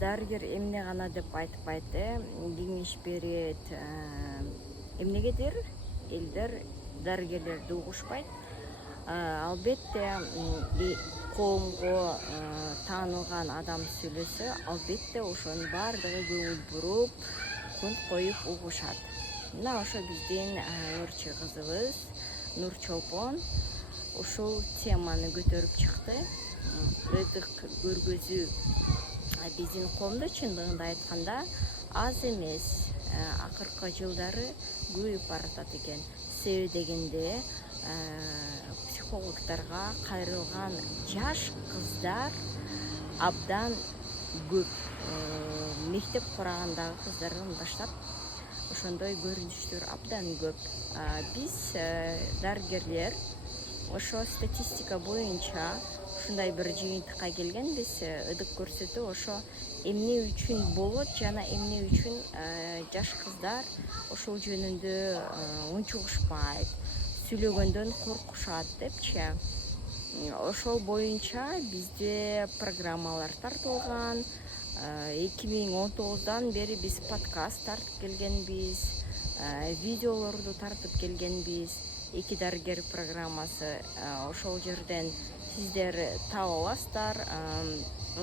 дарыгер эмне гана деп айтпайт, кеңеш берет. Эмнегедир элдер дарыгерлерди угушпайт. Албетте коомго таанылган адам сүйлөсө, албетте ошонун баардыгы көңүл буруп, күн коюп угушат. Мына ошо биздин өрчү кызыбыз Нур Чолпон ушул теманы көтөрүп чыкты. Ыдык көргөзүү биздин коомдо чындыгында айтканда аз эмес. Акыркы жылдары көбөйүп баратат экен. Себеби дегенде психологдорго кайрылган жаш кыздар абдан көп. Мектеп курагандагы кыздардан баштап ошондой көрүнүштөр абдан көп. Биз дарыгерлер ошо статистика боюнча ушундай бир жыйынтыкка келгенбиз. Ыдык көрсөтүү ошо эмне үчүн болот жана эмне үчүн жаш кыздар ошол жөнүндө унчугушпайт, сүйлөгөндөн коркушат депчи. Ошол боюнча бизде программалар тартылган. 2019 бери биз подкаст тартып келгенбиз, видеолорду тартып келгенбиз. 2 дарыгер программасы, ошол жерден сиздер таап аласыздар.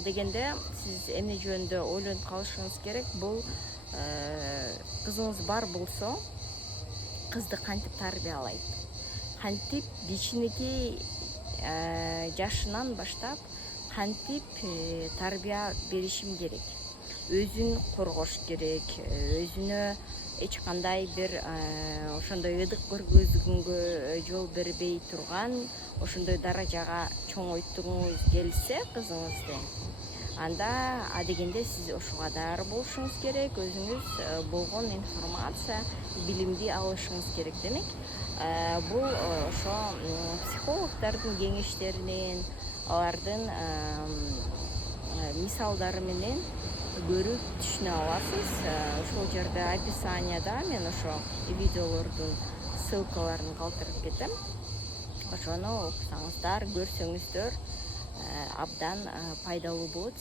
Дегенде сиз эмне жөнүндө ойлонуп калышыңыз керек. Бул кызыңыз бар болсо, кызды кантип тарбиялайт, кантип кичинекей жашынан баштап кантип тарбия беришим керек, өзүн коргош керек, өзүнө эч кандай бир ошондой ыдык көргөзгөнгө жол бербей турган ошондой даражага чоңойткуңуз келсе кызыңызды, анда адегенде сиз ошого даяр болушуңуз керек, өзүңүз болгон информация, билимди алышыңыз керек. Демек, бул ошо психологдордун кеңештеринен, алардын мисалдары менен көрүп түшүнө аласыз. Ошол жерде описанияда мен ошо видеолордун ссылкаларын калтырып кетем. Ошону окусаңыздар, көрсөңүздөр абдан пайдалуу болот.